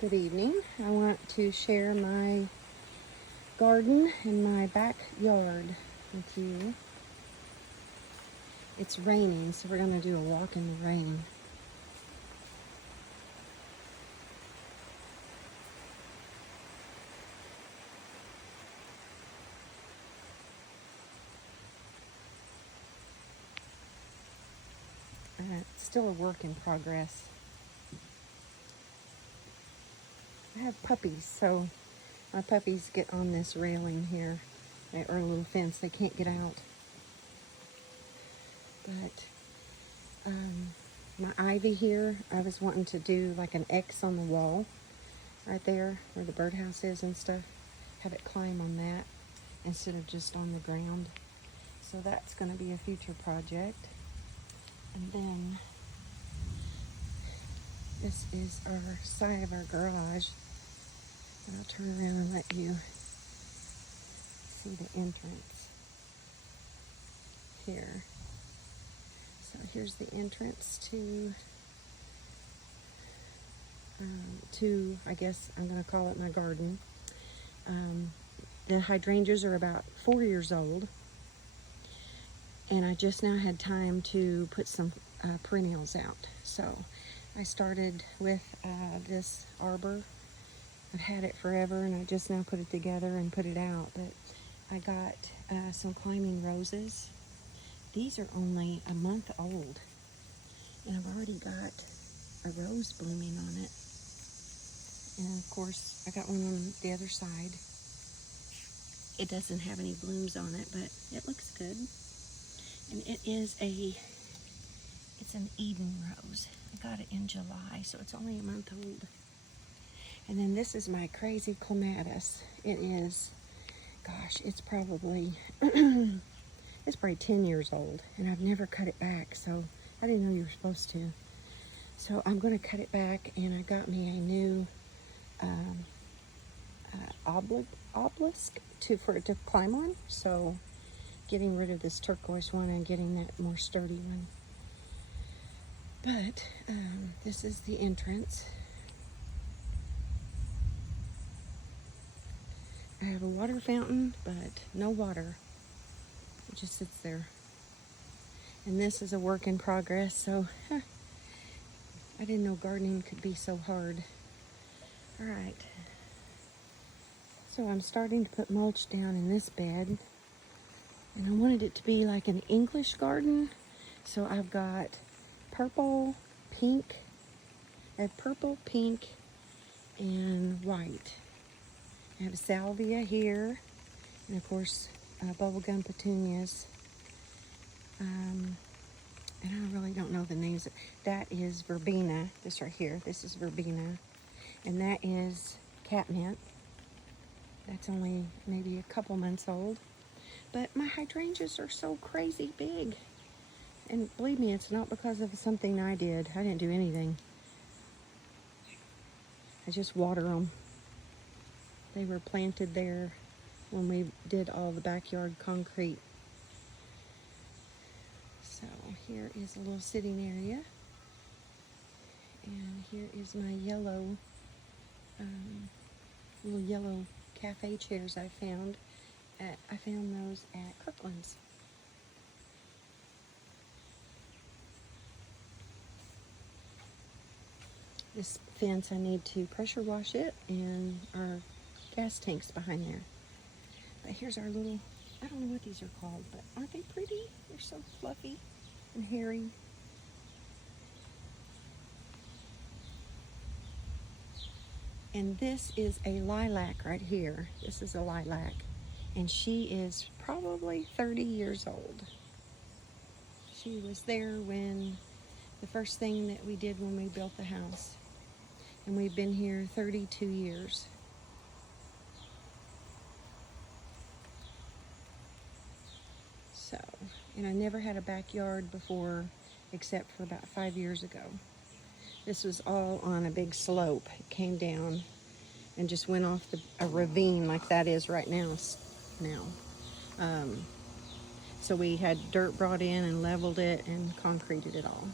Good evening. I want to share my garden and my backyard with you. It's raining, so we're going to do a walk in the rain. It's still a work in progress. I have puppies, so my puppies get on this railing here, or a little fence. They can't get out. But my ivy here, I was wanting to do like an X on the wall right there where the birdhouse is and stuff. Have it climb on that instead of just on the ground. So that's going to be a future project. And then this is our side of our garage. And I'll turn around and let you see the entrance here. So here's the entrance to I guess I'm going to call it my garden. The hydrangeas are about 4 years old. And I just now had time to put some perennials out. So I started with this arbor. I've had it forever, and I just now put it together and put it out. But I got some climbing roses. These are only a month old, and I've already got a rose blooming on it. And of course, I got one on the other side. It doesn't have any blooms on it, but it looks good. And it's an Eden rose. I got it in July, so it's only a month old. And then this is my crazy clematis. It is, gosh, it's probably 10 years old, and I've never cut it back, so I didn't know you were supposed to. So I'm going to cut it back, and I got me a new obelisk for it to climb on. So getting rid of this turquoise one and getting that more sturdy one. But this is the entrance. I have a water fountain, but no water. It just sits there. And this is a work in progress, so I didn't know gardening could be so hard. All right. So I'm starting to put mulch down in this bed. And I wanted it to be like an English garden. So I've got purple, pink. I have purple, pink, and white. I have salvia here. And of course, bubblegum petunias. And I really don't know the names. That is verbena. This right here. This is verbena. And that is catnip. That's only maybe a couple months old. But my hydrangeas are so crazy big. And believe me, it's not because of something I did. I didn't do anything. I just water them. They were planted there when we did all the backyard concrete. So here is a little sitting area. And here is my yellow, little yellow cafe chairs I found. I found those at Kirkland's. This fence, I need to pressure wash it, and our gas tank's behind there. But here's our little, I don't know what these are called, but aren't they pretty? They're so fluffy and hairy. And this is a lilac right here. This is a lilac. And she is probably 30 years old. She was there when the first thing that we did when we built the house. And we've been here 32 years. So, and I never had a backyard before except for about 5 years ago. This was all on a big slope. It came down and just went off a ravine like that is right now. So we had dirt brought in and leveled it and concreted it all.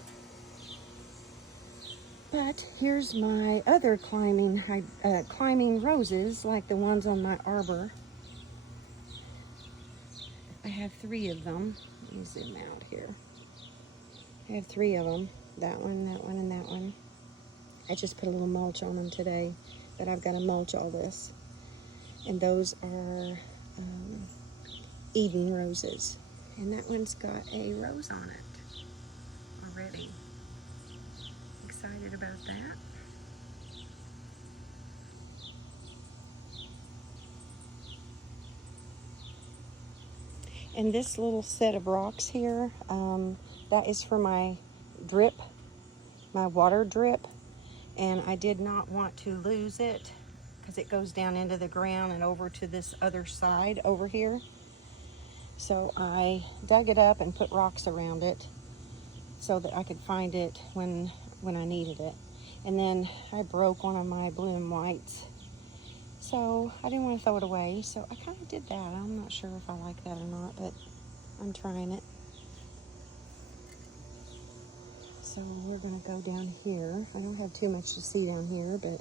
But here's my other climbing roses, like the ones on my arbor. I have 3 of them. Let me zoom out here. I have 3 of them. That one, and that one. I just put a little mulch on them today, but I've got to mulch all this. And those are Eden roses. And that one's got a rose on it already. Excited about that. And this little set of rocks here, that is for my drip, my water drip. And I did not want to lose it because it goes down into the ground and over to this other side over here. So I dug it up and put rocks around it so that I could find it when I needed it. And then I broke one of my blue and whites. So I didn't want to throw it away. So I kind of did that. I'm not sure if I like that or not, but I'm trying it. So we're going to go down here. I don't have too much to see down here, but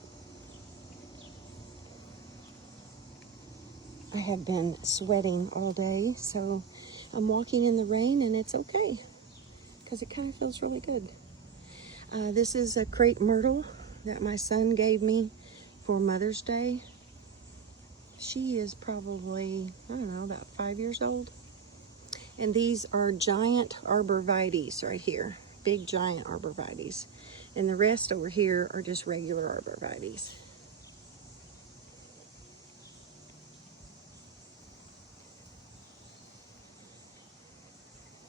I have been sweating all day. So I'm walking in the rain and it's okay because it kind of feels really good. This is a crepe myrtle that my son gave me for Mother's Day. She is probably, I don't know, about 5 years old. And these are giant arborvitaes right here. Big giant arborvitaes. And the rest over here are just regular arborvitaes.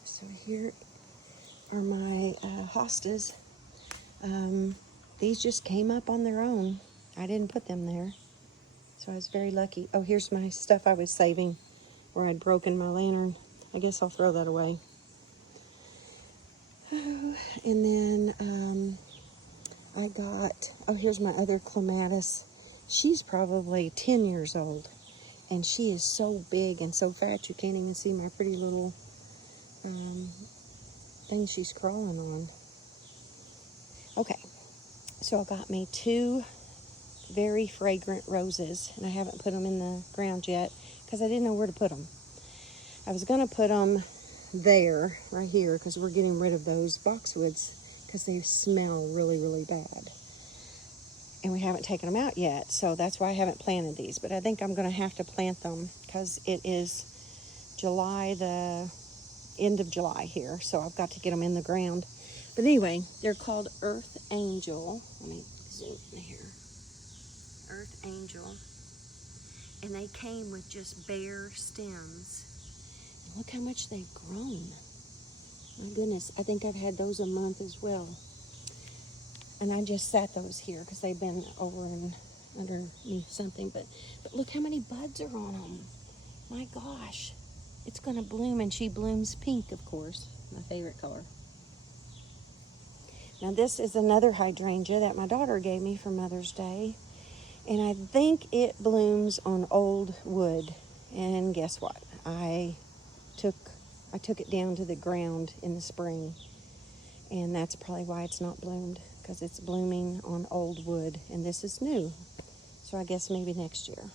So here are my hostas. These just came up on their own. I didn't put them there. So I was very lucky. Oh, here's my stuff I was saving where I'd broken my lantern. I guess I'll throw that away. Oh, and then I got, here's my other clematis. She's probably 10 years old. And she is so big and so fat you can't even see my pretty little thing she's crawling on. Okay, so I got me 2 very fragrant roses, and I haven't put them in the ground yet because I didn't know where to put them. I was going to put them there, right here, because we're getting rid of those boxwoods because they smell really, really bad. And we haven't taken them out yet, so that's why I haven't planted these. But I think I'm going to have to plant them because it is July, the end of July here, so I've got to get them in the ground. But anyway, they're called Earth Angel. Let me zoom in here. Earth Angel. And they came with just bare stems. And look how much they've grown. My goodness, I think I've had those a month as well. And I just sat those here because they've been over and underneath something. But look how many buds are on them. My gosh. It's going to bloom, and she blooms pink, of course. My favorite color. Now this is another hydrangea that my daughter gave me for Mother's Day. And I think it blooms on old wood. And guess what? I took it down to the ground in the spring. And that's probably why it's not bloomed, because it's blooming on old wood. And this is new. So I guess maybe next year.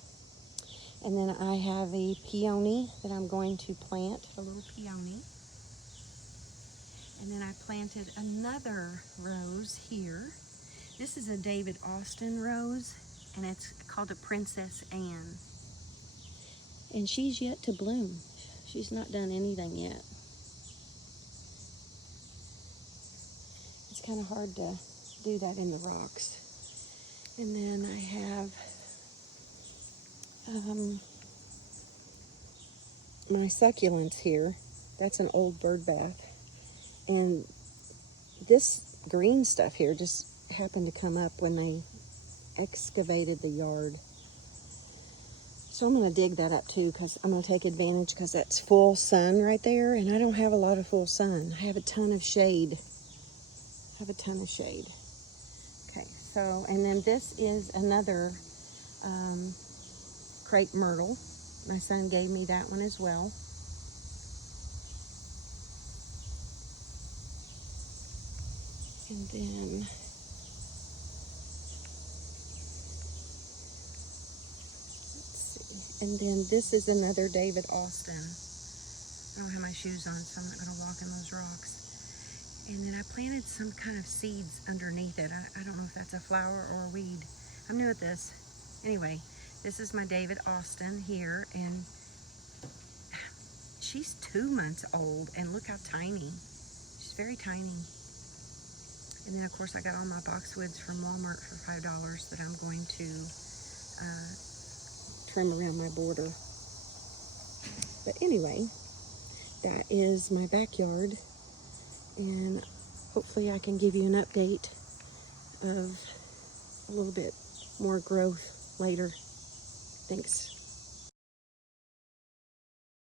And then I have a peony that I'm going to plant, a little peony. And then I planted another rose here. This is a David Austin rose, and it's called a Princess Anne. And she's yet to bloom. She's not done anything yet. It's kind of hard to do that in the rocks. And then I have my succulents here. That's an old bird bath. And this green stuff here just happened to come up when they excavated the yard. So I'm going to dig that up too, because I'm going to take advantage, because that's full sun right there, and I don't have a lot of full sun. I have a ton of shade. Okay, so, and then this is another crepe myrtle. My son gave me that one as well. And then And then this is another David Austin. I don't have my shoes on, so I'm not going to walk in those rocks. And then I planted some kind of seeds underneath it. I don't know if that's a flower or a weed. I'm new at this. Anyway, this is my David Austin here, and she's 2 months old, and look how tiny. She's very tiny. And then, of course, I got all my boxwoods from Walmart for $5 that I'm going to trim around my border. But anyway, that is my backyard, and hopefully I can give you an update of a little bit more growth later. Thanks.